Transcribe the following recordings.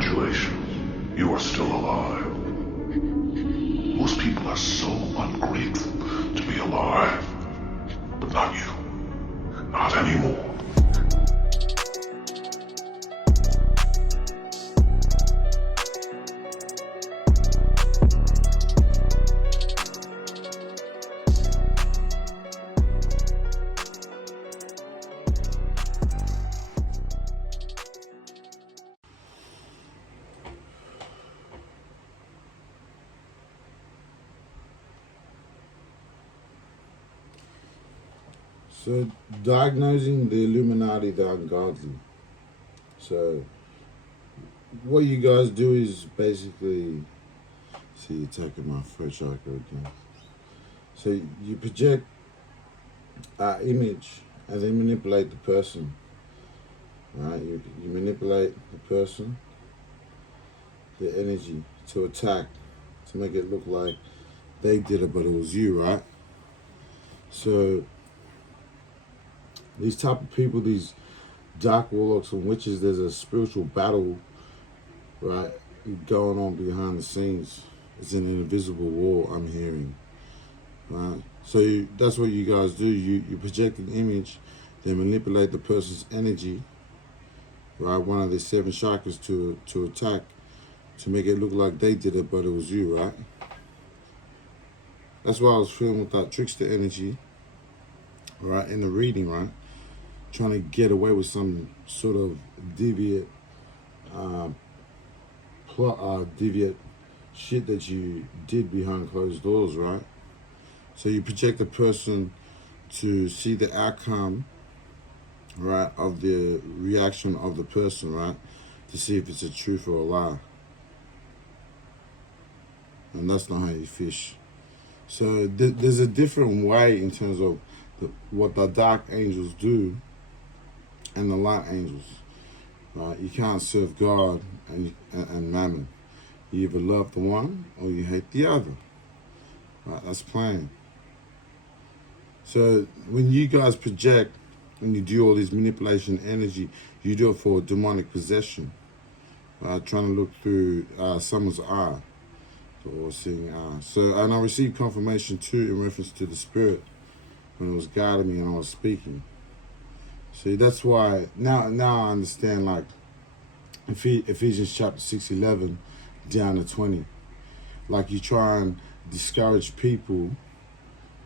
Congratulations, you are still alive. Most people are so ungrateful to be alive, but not you. Not anymore. So, diagnosing the Illuminati, the ungodly. So, what you guys do is basically, see, attacking my throat chakra again. So, you project an image and then manipulate the person, right? You manipulate the person, the energy to attack, to make it look like they did it, but it was you, right? So, these type of people, these dark warlocks and witches, there's a spiritual battle, right, going on behind the scenes. It's an invisible war, I'm hearing, right? So that's what you guys do. You project an image, then manipulate the person's energy, right, one of the 7 chakras to attack, to make it look like they did it, but it was you, right? That's why I was feeling with that trickster energy, right, in the reading, right? Trying to get away with some sort of deviant deviant shit that you did behind closed doors, right? So you project a person to see the outcome, right, of the reaction of the person, right, to see if it's a truth or a lie. And that's not how you fish. So there's a different way in terms of what the dark angels do and the light angels, right? You can't serve God and mammon. You either love the one or you hate the other, right? That's plain. So when you guys project and you do all this manipulation energy, you do it for demonic possession, trying to look through someone's eye or seeing eye. So, and I received confirmation too in reference to the spirit when it was guiding me and I was speaking. See, that's why now I understand, like Ephesians chapter 6:11 down to 20. Like you try and discourage people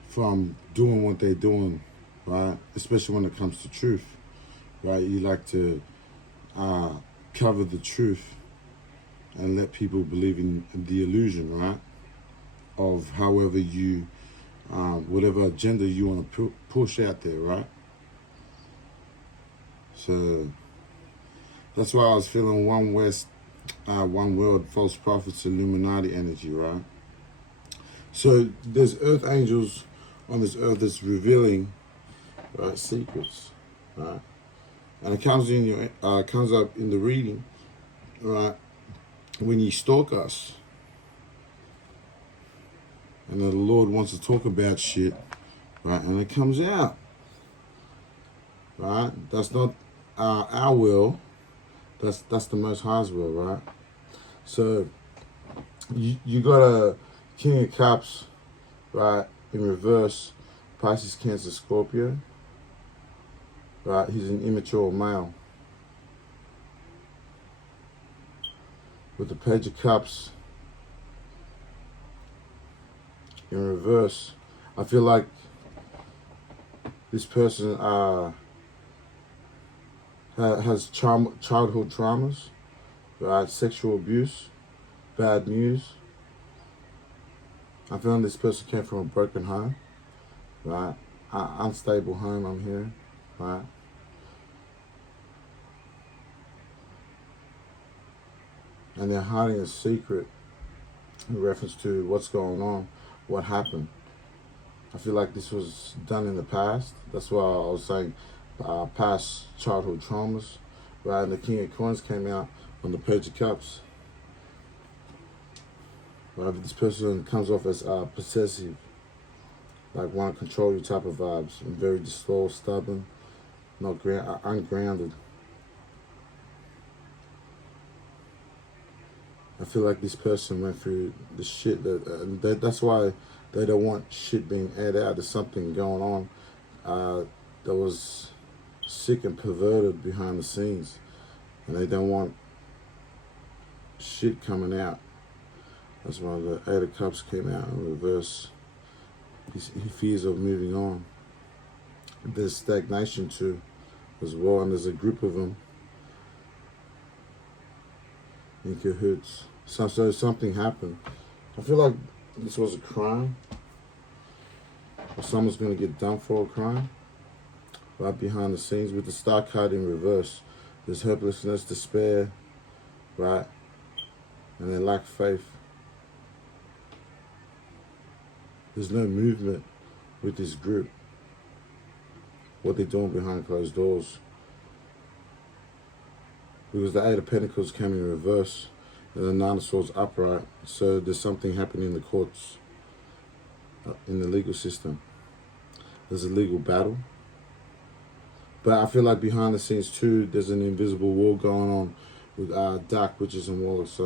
from doing what they're doing, right? Especially when it comes to truth, right? You like to cover the truth and let people believe in the illusion, right? Of however you, whatever agenda you want to push out there, right? So that's why I was feeling one West, one world, false prophets, Illuminati energy, right? So there's earth angels on this earth that's revealing, right, secrets, right? And it comes in your, comes up in the reading, right? When you stalk us, and the Lord wants to talk about shit, right? And it comes out, right? That's not our will. That's the Most High's will, right? So you got a King of Cups, right, in reverse, Pisces, Cancer, Scorpio, right? He's an immature male. With the Page of Cups in reverse, I feel like this person has childhood traumas, right? Sexual abuse, bad news. I feel like this person came from a broken home, right? Unstable home, I'm hearing, right? And they're hiding a secret in reference to what's going on, what happened. I feel like this was done in the past. That's why I was saying past childhood traumas, right? And the King of Coins came out on the Page of Cups. Right? This person comes off as possessive, like want to control you type of vibes, and very slow, stubborn, not ungrounded. I feel like this person went through the shit that's why they don't want shit being aired out. There's something going on that was sick and perverted behind the scenes, and they don't want shit coming out. That's why the Eight of Cups came out in reverse. He fears of moving on. There's stagnation too, as well, and there's a group of them in cahoots. So something happened. I feel like this was a crime, or someone's going to get done for a crime. Right behind the scenes with the Star card in reverse, there's helplessness, despair, right, and they lack faith. There's no movement with this group. What they're doing behind closed doors. Because the Eight of Pentacles came in reverse and the Nine of Swords upright. So there's something happening in the courts, in the legal system. There's a legal battle. But I feel like behind the scenes too, there's an invisible war going on with dark witches and warlocks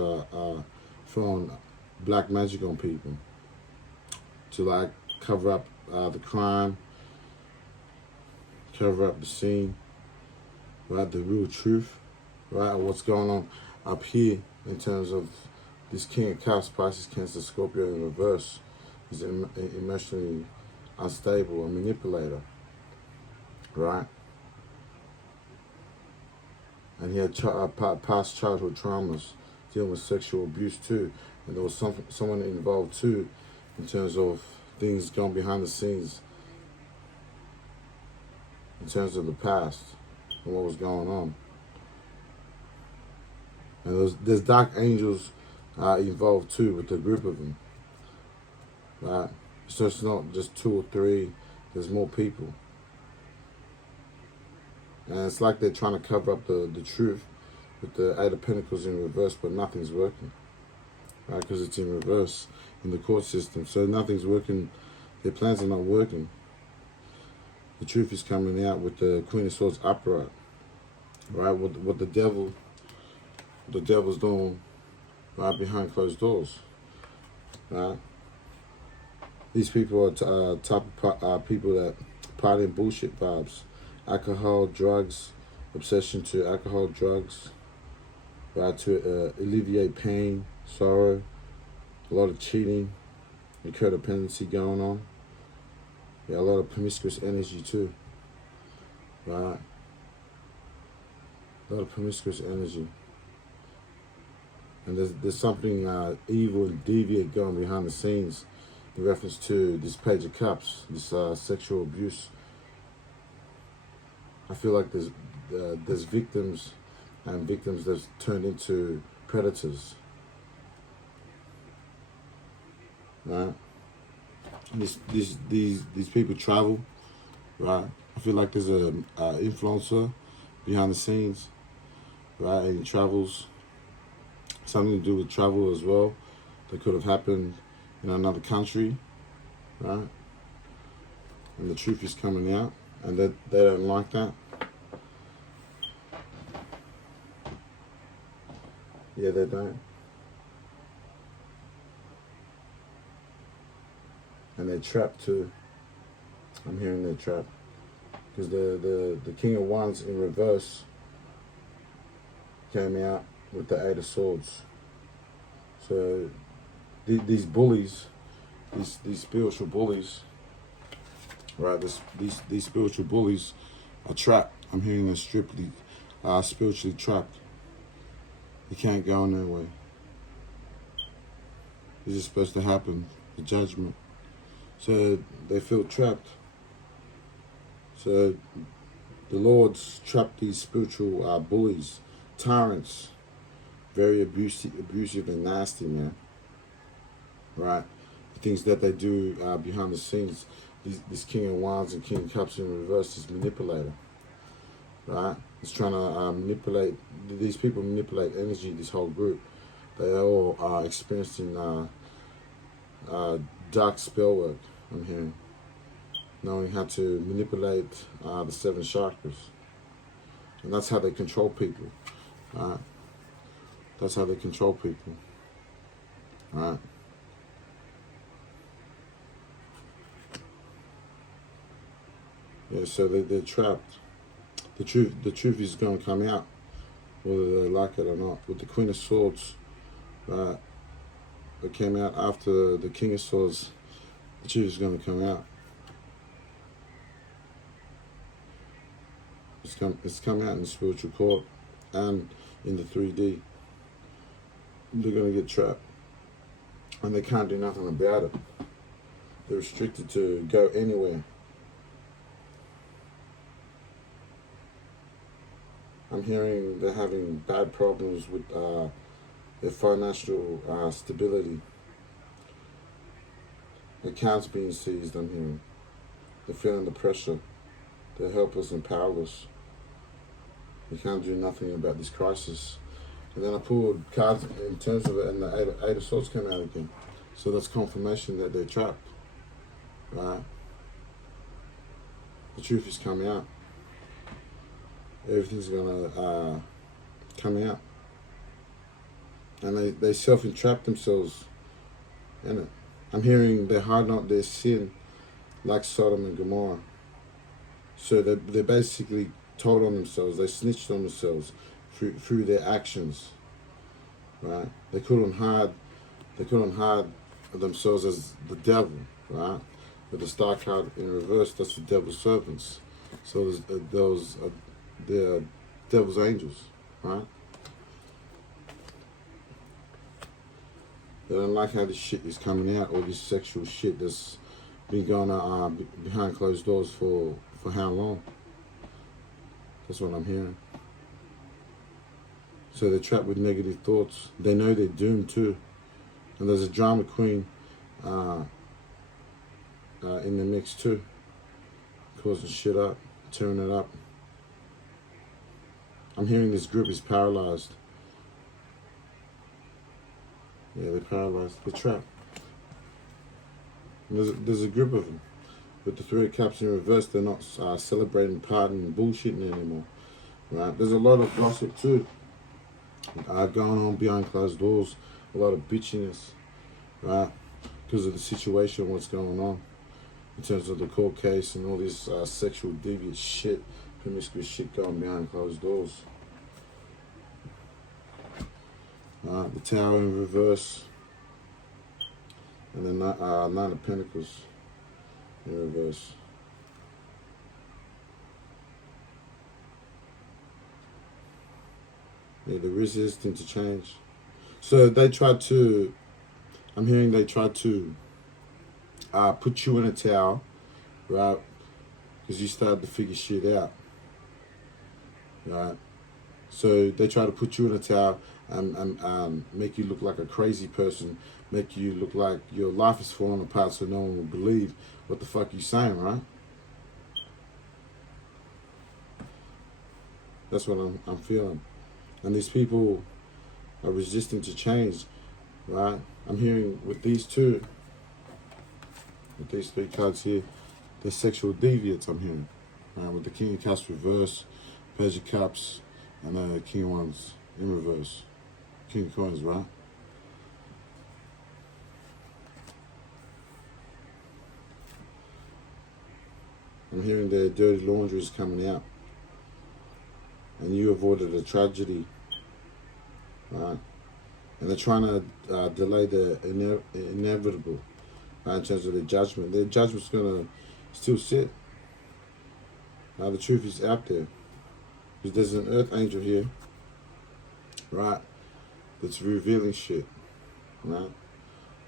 throwing black magic on people to like cover up the crime, cover up the scene, right? The real truth, right? What's going on up here in terms of this King of Cups, Pisces, Cancer, Scorpio in reverse. He's emotionally unstable, a manipulator, right? And he had past childhood traumas, dealing with sexual abuse too. And there was someone involved too in terms of things going behind the scenes, in terms of the past and what was going on. And there's dark angels involved too with the group of them. Right? So it's not just 2 or 3, there's more people. And it's like they're trying to cover up the truth with the Eight of Pentacles in reverse, but nothing's working. Right? Because it's in reverse in the court system. So nothing's working. Their plans are not working. The truth is coming out with the Queen of Swords upright. Right? What the devil's doing right behind closed doors. Right? These people are type of people that party in bullshit vibes. Alcohol, drugs, obsession to alcohol, drugs, right, to alleviate pain, sorrow, a lot of cheating, and codependency going on. Yeah, a lot of promiscuous energy too, right? A lot of promiscuous energy. And there's something evil and deviant going behind the scenes in reference to this Page of Cups, this sexual abuse. I feel like there's victims and victims that's turned into predators. Right? These people travel, right? I feel like there's a influencer behind the scenes, right? And he travels. Something to do with travel as well. That could have happened in another country, right? And the truth is coming out. And they don't like that. Yeah, they don't. And they're trapped too. I'm hearing they're trapped. Because the King of Wands in reverse came out with the Eight of Swords. So these bullies, these spiritual bullies, right? These spiritual bullies are trapped. I'm hearing they're spiritually trapped. They can't go nowhere. This is supposed to happen, the judgment. So they feel trapped. So the Lord's trapped these spiritual bullies, tyrants, very abusive and nasty, man. Right? The things that they do behind the scenes. This King of Wands and King of Cups in reverse is manipulator, right? It's trying to manipulate. These people manipulate energy. This whole group, they all are experiencing dark spell work. I'm hearing, knowing how to manipulate the 7 chakras, and that's how they control people. Right? That's how they control people. right? Yeah, so they're trapped. The truth is going to come out, whether they like it or not. With the Queen of Swords, right? It came out after the King of Swords. The truth is going to come out. It's come out in the spiritual court and in the 3D. They're going to get trapped, and they can't do nothing about it. They're restricted to go anywhere. I'm hearing they're having bad problems with their financial stability. Accounts being seized, I'm hearing. They're feeling the pressure. They're helpless and powerless. They can't do nothing about this crisis. And then I pulled cards in terms of it, and the Eight of Swords came out again. So that's confirmation that they're trapped. Right? The truth is coming out. Everything's gonna come out. And they self-entrap themselves in it. I'm hearing they're hiding out their sin like Sodom and Gomorrah. So they basically told on themselves, they snitched on themselves through their actions. Right? They couldn't hide themselves as the devil, right? With the star card in reverse, that's the devil's servants. So they're devil's angels, right? They don't like how this shit is coming out, all this sexual shit that's been going on behind closed doors for how long? That's what I'm hearing. So they're trapped with negative thoughts. They know they're doomed too. And there's a drama queen in the mix too, causing shit up, tearing it up. I'm hearing this group is paralyzed. Yeah, they're paralyzed. They're trapped. And there's a group of them. With the Three of Cups in reverse, they're not celebrating, partying, and bullshitting anymore. Right? There's a lot of gossip too going on behind closed doors. A lot of bitchiness, right? Because of the situation, what's going on in terms of the court case and all this sexual deviant shit, promiscuous shit going behind closed doors. The Tower in reverse, and the Nine of Pentacles in reverse. Yeah, they're resisting to change. So they tried to, I'm hearing they tried to put you in a tower, right? Because you started to figure shit out, right? So they try to put you in a tower and make you look like a crazy person, make you look like your life is falling apart so no one will believe what the fuck you're saying, right? That's what I'm feeling. And these people are resisting to change, right? I'm hearing with these two, with these three cards here, they're sexual deviants, I'm hearing. Right? With the King of Cups reverse, Page of Cups, and the King of Wands in reverse. King of Coins, right? I'm hearing their dirty laundry is coming out. And you avoided a tragedy, right? And they're trying to delay the inevitable, right, in terms of their judgment. Their judgment's going to still sit. The truth is out there. Because there's an earth angel here, right, that's revealing shit, right?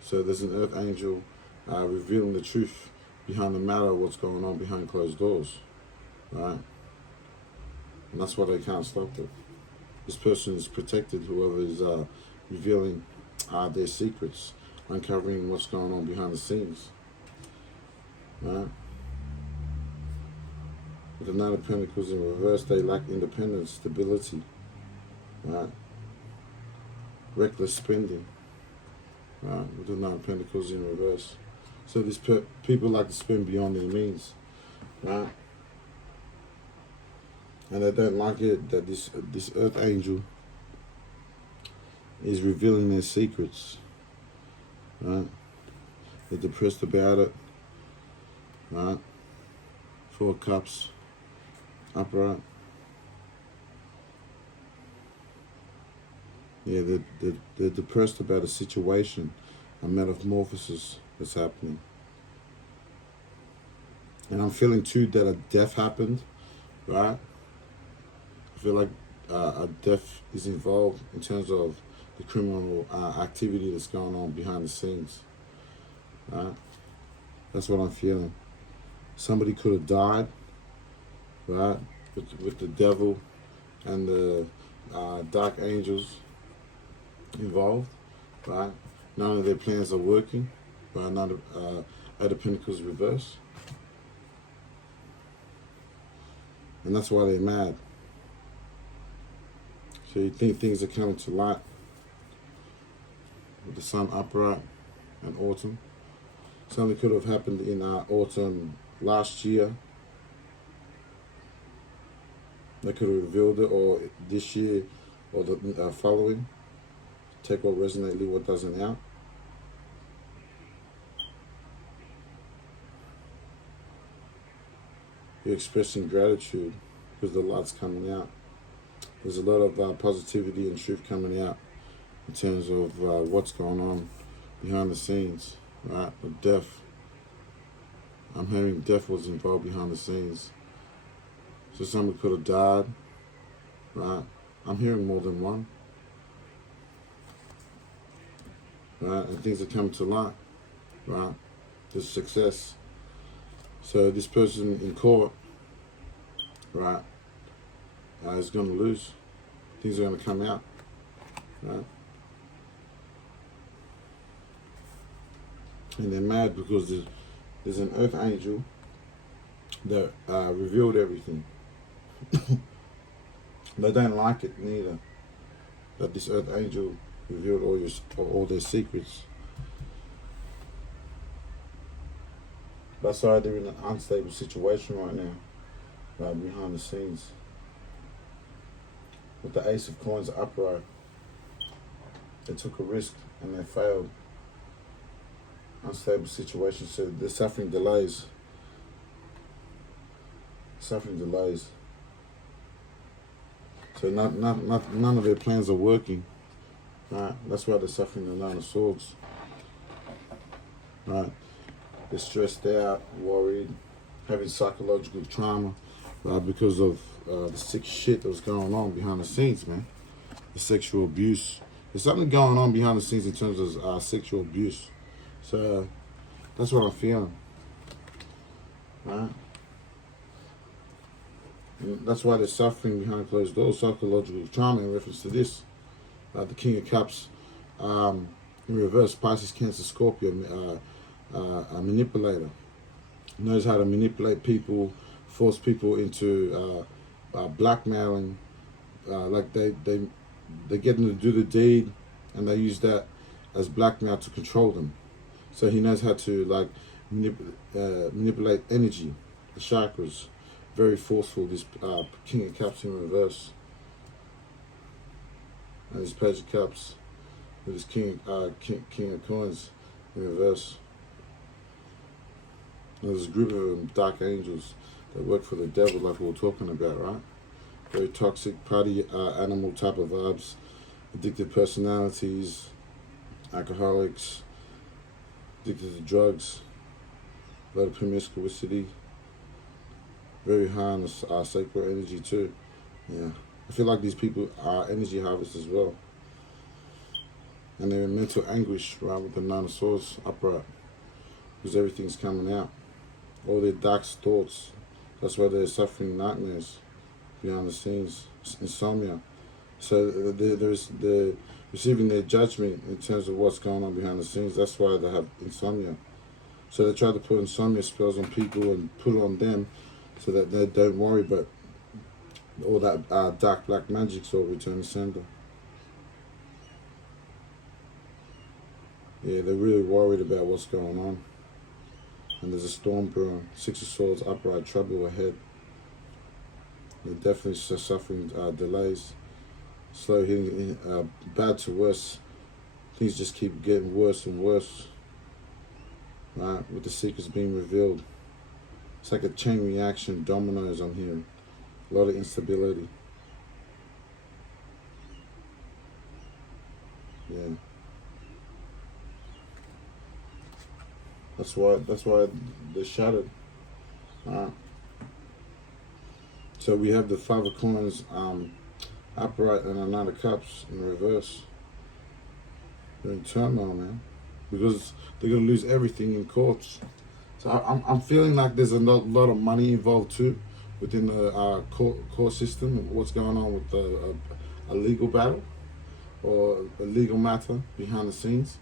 So there's an earth angel revealing the truth behind the matter of what's going on behind closed doors, right? And that's why they can't stop it. This person is protected, whoever is revealing their secrets, uncovering what's going on behind the scenes, right? With the Nine of Pentacles in reverse, they lack independence, stability, right? Reckless spending, right? With the Nine of Pentacles in reverse. So these people like to spend beyond their means, right? And they don't like it that this earth angel is revealing their secrets, right? They're depressed about it, right? 4 cups, upright. Yeah, they're depressed about a situation, a metamorphosis that's happening. And I'm feeling too that a death happened, right? I feel like a death is involved in terms of the criminal activity that's going on behind the scenes, right? That's what I'm feeling. Somebody could have died, right? With the devil and the dark angels involved, right? None of their plans are working, right? None of Eight of Pentacles reverse. And that's why they're mad. So you think things are coming to light with the sun upright and autumn. Something could have happened in autumn last year. They could have revealed it, or this year, or the following. Take what resonates, leave what doesn't out. You're expressing gratitude because the light's coming out. There's a lot of positivity and truth coming out in terms of what's going on behind the scenes, right? But death. I'm hearing death was involved behind the scenes. So somebody could have died, right? I'm hearing more than one, right? And things are coming to light, right? There's success. So this person in court, right, is going to lose. Things are going to come out, right? And they're mad because there's an earth angel that revealed everything. They don't like it neither, that this earth angel revealed all their secrets. That's why they're in an unstable situation right now, right behind the scenes. With the Ace of Coins upright, they took a risk and they failed. Unstable situation, so they're suffering delays. Suffering delays. So none of their plans are working. Right? That's why they're suffering the Nine of Swords. Right? They're stressed out, worried, having psychological trauma, right? Because of the sick shit that was going on behind the scenes, man. The sexual abuse. There's something going on behind the scenes in terms of sexual abuse. So that's what I'm feeling. Right? And that's why they're suffering behind closed doors, psychological trauma in reference to this. The King of Cups in reverse, Pisces, Cancer, Scorpio, a manipulator. Knows how to manipulate people, force people into blackmailing. Like they get them to do the deed, and they use that as blackmail to control them. So he knows how to like manipulate energy, the chakras. Very forceful. This King of Cups in reverse, and this Page of Cups with this King of Coins in reverse. And there's a group of dark angels that work for the devil, like we were talking about, right? Very toxic, party animal type of vibes, addicted personalities, alcoholics, addicted to drugs, a lot of promiscuity, very high on the sacred energy too. Yeah, I feel like these people are energy harvests as well. And they're in mental anguish, right, with the Nine of Swords upright, because everything's coming out. All their dark thoughts. That's why they're suffering nightmares behind the scenes, insomnia. So they're receiving their judgment in terms of what's going on behind the scenes. That's why they have insomnia. So they try to put insomnia spells on people and put it on them so that they don't worry, but all that dark black magic's all return to sender. Yeah, they're really worried about what's going on. And there's a storm brewing. Six of Swords upright, trouble ahead. They're definitely suffering delays. Slow hitting, bad to worse things just keep getting worse and worse, right? With the secrets being revealed. It's like a chain reaction, dominoes I'm hearing. A lot of instability. Yeah. That's why they're shattered. So we have the Five of Coins upright and a Nine of Cups in reverse. They're in turmoil, man, because they're gonna lose everything in courts. So I'm feeling like there's a lot of money involved too within the court system. What's going on with a legal battle or a legal matter behind the scenes,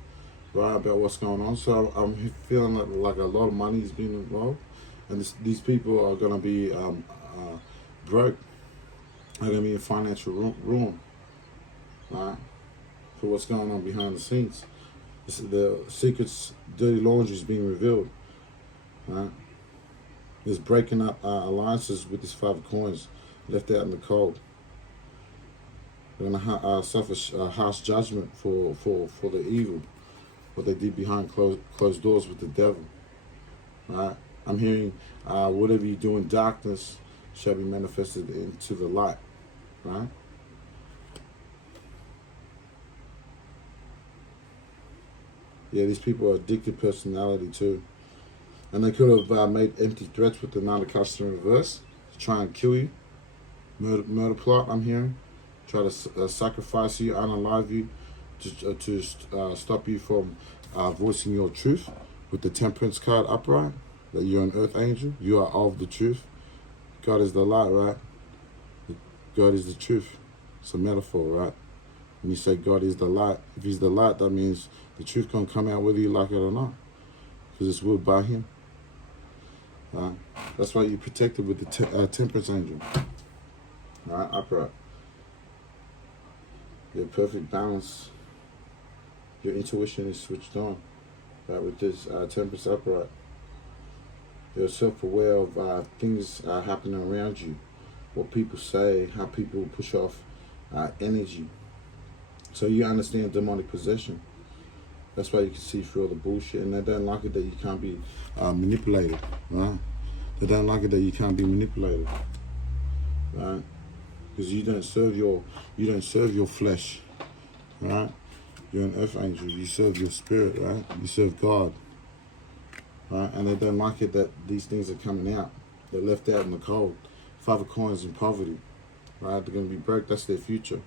right? About what's going on. So I'm feeling like a lot of money is being involved, and these people are gonna be broke. They're gonna be in financial ruin, right? For what's going on behind the scenes. The secrets, dirty laundry is being revealed. Right? There's breaking up alliances with these Five of Coins, left out in the cold. They're gonna suffer harsh judgment for the evil, what they did behind closed doors with the devil. Right? I'm hearing whatever you do in darkness shall be manifested into the light. Right? Yeah, these people are addicted personality too. And they could have made empty threats with the Nine of Cups in reverse to try and kill you. Murder plot, I'm hearing. Try to sacrifice you, unalive you, to stop you from voicing your truth. With the Temperance card upright, that you're an earth angel, you are of the truth. God is the light, right? God is the truth. It's a metaphor, right? When you say God is the light, if he's the light, that means the truth gonna come out whether you like it or not, because it's willed by him. That's why you're protected with the Temperance angel. Right, upright. Your perfect balance. Your intuition is switched on. Right, with this Temperance upright. You're self-aware of things happening around you, what people say, how people push off energy. So you understand demonic possession. That's why you can see through all the bullshit, and they don't like it that you can't be manipulated, right? They don't like it that you can't be manipulated, right? Because you don't serve your flesh, right? You're an earth angel. You serve your spirit, right? You serve God, right? And they don't like it that these things are coming out. They're left out in the cold. Five of Coins in poverty, right? They're gonna be broke. That's their future.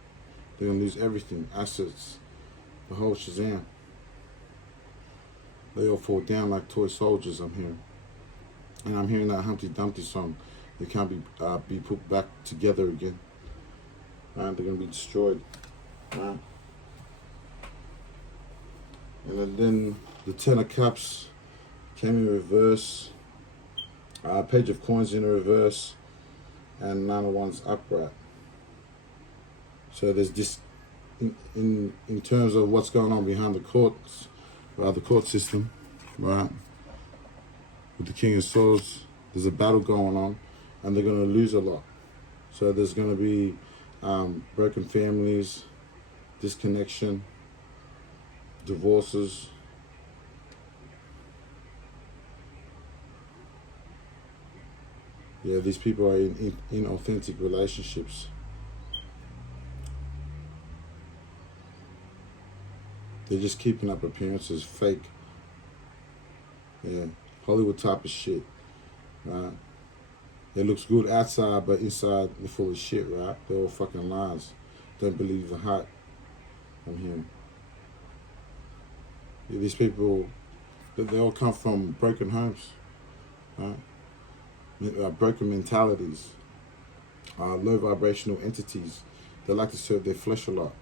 They're gonna lose everything, assets, the whole Shazam. They all fall down like toy soldiers, I'm hearing. And I'm hearing that Humpty Dumpty song. They can't be put back together again. Right? They're going to be destroyed. Right? And then the Ten of Cups came in reverse. Page of Coins in reverse. And Nine of Wands upright. So there's this, in terms of what's going on behind the courts, the court system, right? With the King of Swords, there's a battle going on, and they're going to lose a lot. So there's going to be broken families, disconnection, divorces. Yeah, these people are in inauthentic relationships. They're just keeping up appearances, fake. Yeah, Hollywood type of shit, right? It looks good outside, but inside they're full of shit, right? They're all fucking lies. Don't believe the hype. I'm hearing. Yeah, these people, they all come from broken homes, right? Broken mentalities, low vibrational entities. They like to serve their flesh a lot,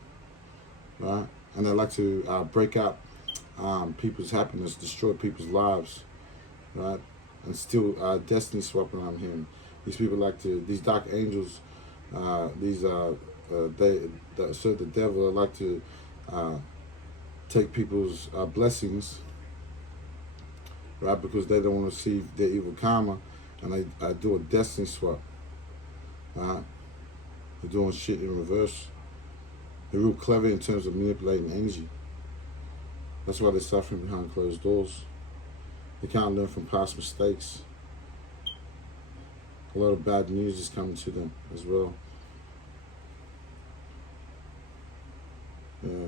right? And they like to break up people's happiness, destroy people's lives, right? And still destiny swapping, I'm hearing. These people like to, these dark angels, they that serve the devil, they like to take people's blessings, right? Because they don't want to see their evil karma, and they do a destiny swap, right? They're doing shit in reverse. They're real clever in terms of manipulating energy. That's why they're suffering behind closed doors. They can't learn from past mistakes. A lot of bad news is coming to them as well. Yeah.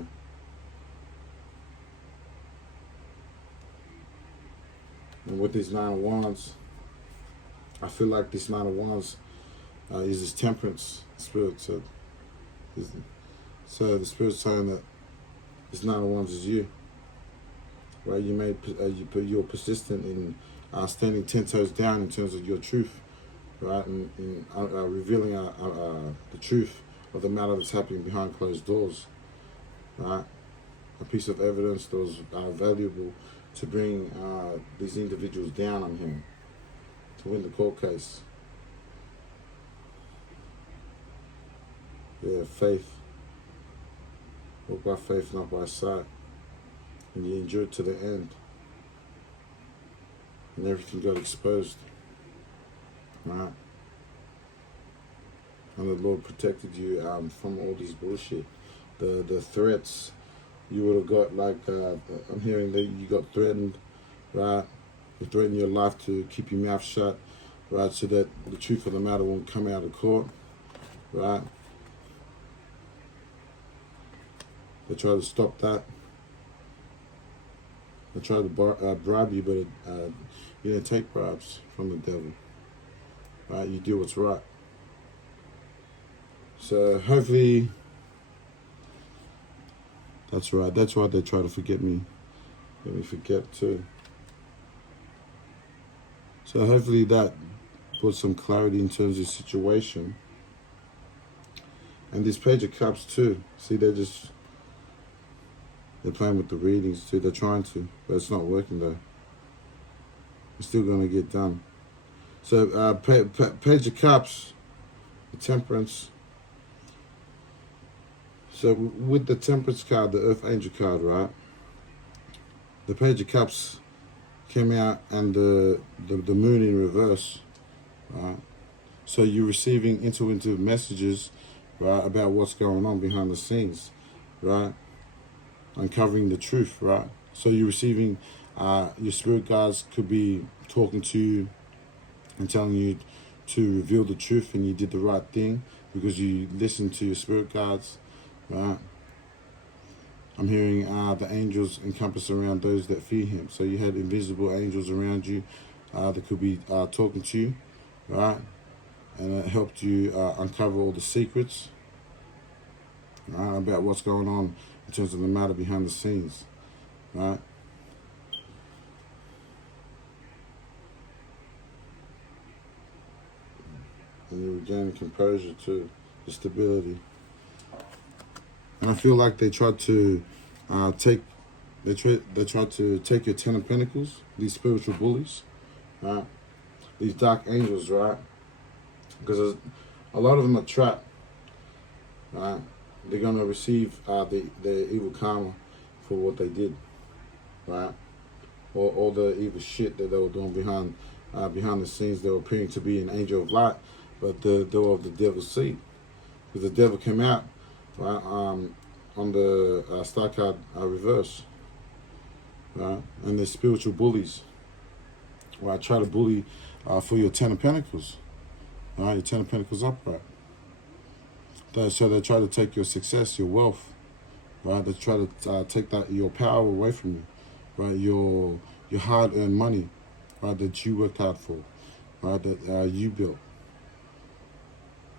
And with these Nine of Wands, I feel like this Nine of Wands is this temperance spirit. So the spirit's saying that this Nine of Wands is you. Right? You're persistent in standing 10 toes down in terms of your truth, right? And revealing the truth of the matter that's happening behind closed doors, right? A piece of evidence that was valuable to bring these individuals down on him to win the court case. Yeah, faith. Walk by faith, not by sight. And you endured to the end. And everything got exposed. Right? And the Lord protected you from all these bullshit. The threats you would have got, like, I'm hearing that you got threatened, right? You threatened your life to keep your mouth shut, right? So that the truth of the matter won't come out of court, right? They try to stop that. They try to bribe you, but you don't take bribes from the devil, right? You do what's right. So hopefully, that's right. That's why they try to forget me. Let me forget too. So hopefully that brought some clarity in terms of the situation. And this Page of Cups too. See, they're playing with the readings too. They're trying to, but it's not working though. It's still going to get done. So Page of Cups, the Temperance. So with the Temperance card, the Earth Angel card, right? The Page of Cups came out and the Moon in reverse, right? So you're receiving intuitive messages, right, about what's going on behind the scenes, right? Uncovering the truth, right? So you're receiving, your spirit guides could be talking to you and telling you to reveal the truth, and you did the right thing because you listened to your spirit guides, right? I'm hearing the angels encompass around those that fear him. So you had invisible angels around you that could be talking to you, right? And it helped you uncover all the secrets, right, about what's going on in terms of the matter behind the scenes, right? And you regain composure too, the stability. And I feel like they tried to take your Ten of Pentacles, these spiritual bullies, right? These dark angels, right? Because a lot of them are trapped, right? They're gonna receive the evil karma for what they did, right? Or all the evil shit that they were doing behind the scenes. They were appearing to be an angel of light, but they were of the devil's seed. Because the devil came out, right, on the star card reverse, right? And they're spiritual bullies, right? Try to bully for your Ten of Pentacles, right? Your Ten of Pentacles upright. So they try to take your success, your wealth, right? They try to take your power away from you, right? Your hard-earned money, right? That you worked hard for, right? That you built.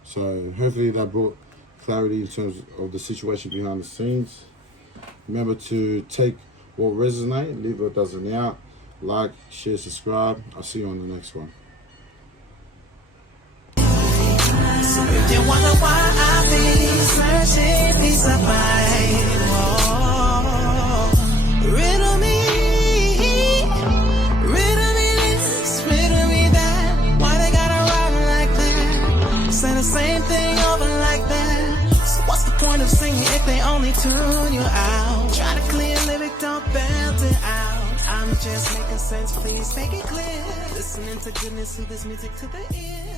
So hopefully that brought clarity in terms of the situation behind the scenes. Remember to take what resonates, leave what doesn't out. Like, share, subscribe. I'll see you on the next one. You wonder why I be searching peace of mind. Riddle me this, riddle me that. Why they gotta run like that? Say the same thing over like that. So what's the point of singing if they only tune you out? Try to clear lyric, don't belt it out. I'm just making sense, please make it clear. Listening to goodness, to this music to the ear.